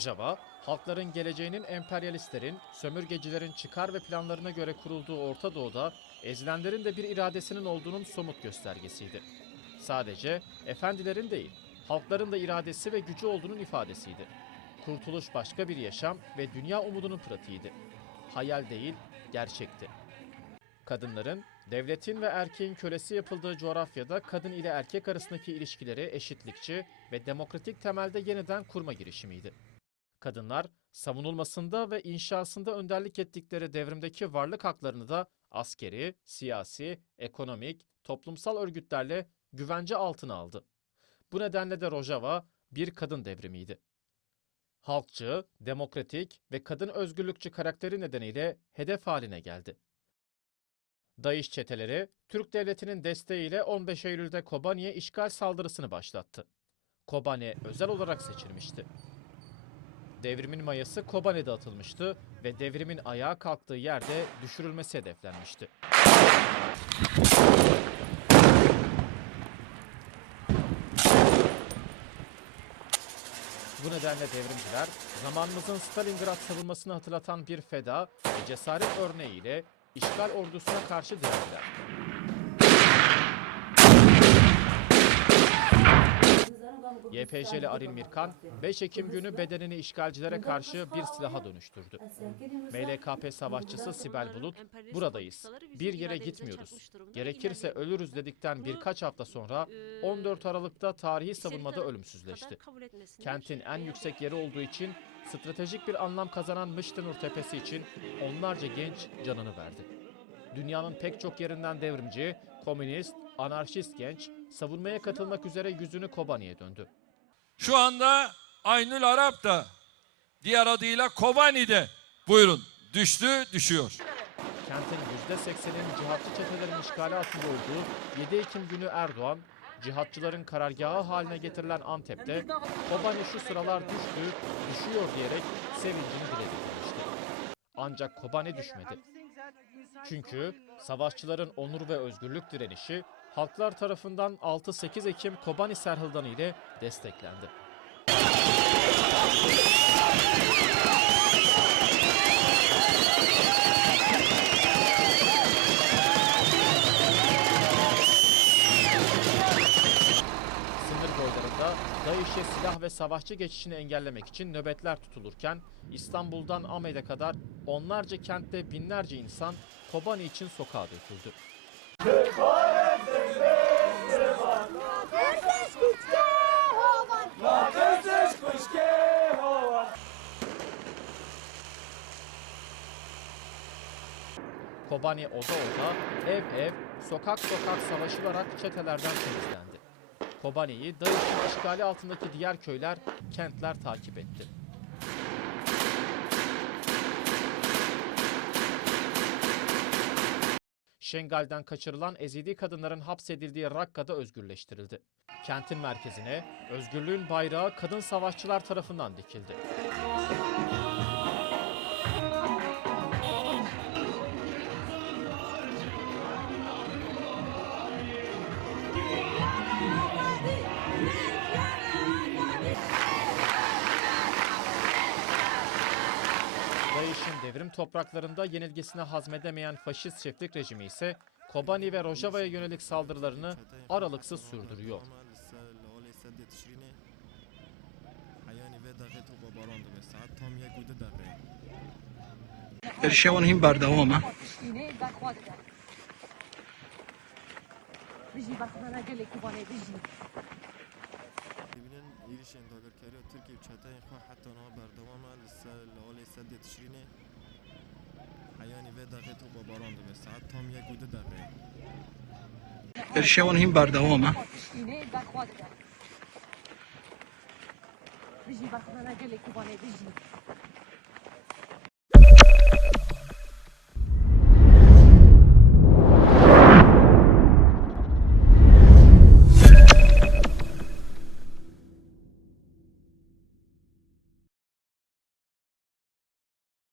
Rojava, halkların geleceğinin emperyalistlerin, sömürgecilerin çıkar ve planlarına göre kurulduğu Orta Doğu'da ezilenlerin de bir iradesinin olduğunun somut göstergesiydi. Sadece efendilerin değil, halkların da iradesi ve gücü olduğunun ifadesiydi. Kurtuluş başka bir yaşam ve dünya umudunun pratiğiydi. Hayal değil, gerçekti. Kadınların, devletin ve erkeğin kölesi yapıldığı coğrafyada kadın ile erkek arasındaki ilişkileri eşitlikçi ve demokratik temelde yeniden kurma girişimiydi. Kadınlar, savunulmasında ve inşasında önderlik ettikleri devrimdeki varlık haklarını da askeri, siyasi, ekonomik, toplumsal örgütlerle güvence altına aldı. Bu nedenle de Rojava bir kadın devrimiydi. Halkçı, demokratik ve kadın özgürlükçü karakteri nedeniyle hedef haline geldi. DAEŞ çeteleri, Türk devletinin desteğiyle 15 Eylül'de Kobani'ye işgal saldırısını başlattı. Kobani özel olarak seçilmişti. Devrimin mayası Kobani'de atılmıştı ve devrimin ayağa kalktığı yerde düşürülmesi hedeflenmişti. Bu nedenle devrimciler zamanımızın Stalingrad savunmasını hatırlatan bir feda ve cesaret örneğiyle işgal ordusuna karşı direndiler. YPJ'li Aril Mirkan, 5 Ekim günü bedenini işgalcilere karşı bir silaha dönüştürdü. MLKP savaşçısı Sibel Bulut, buradayız, bir yere gitmiyoruz. Gerekirse ölürüz dedikten birkaç hafta sonra 14 Aralık'ta tarihi savunmada ölümsüzleşti. Kentin en yüksek yeri olduğu için stratejik bir anlam kazanan Mıştınur Tepesi için onlarca genç canını verdi. Dünyanın pek çok yerinden devrimci, komünist, anarşist genç savunmaya katılmak üzere yüzünü Kobani'ye döndü. Şu anda Aynül Arap da diğer adıyla Kobani'de buyurun düştü düşüyor. Kentin %80'inin cihatçı çetelerin işgali altında olduğu 7 Ekim günü Erdoğan, cihatçıların karargahı haline getirilen Antep'te Kobani şu sıralar düştü, düşüyor diyerek sevincini dile getirmişti. Ancak Kobani düşmedi. Çünkü savaşçıların onur ve özgürlük direnişi halklar tarafından 6-8 Ekim Kobani Serhıldanı ile desteklendi. DAEŞ'e silah ve savaşçı geçişini engellemek için nöbetler tutulurken İstanbul'dan Amey'de kadar onlarca kentte binlerce insan Kobani için sokağa döküldü. Kobani oda oda, ev ev, sokak sokak savaşılarak çetelerden temizlendi. Kobani'yi DAEŞ'in işgali altındaki diğer köyler, kentler takip etti. Şengal'den kaçırılan Ezidi kadınların hapsedildiği Rakka'da özgürleştirildi. Kentin merkezine özgürlüğün bayrağı kadın savaşçılar tarafından dikildi. Devrim topraklarında yenilgisini hazmedemeyen faşist çiftlik rejimi ise Kobani ve Rojava'ya yönelik saldırılarını aralıksız sürdürüyor. Erişevanhin berdavama. Türkiye دقیقه باران دو ساعت تام یک دقیقه. ارشوان هم بر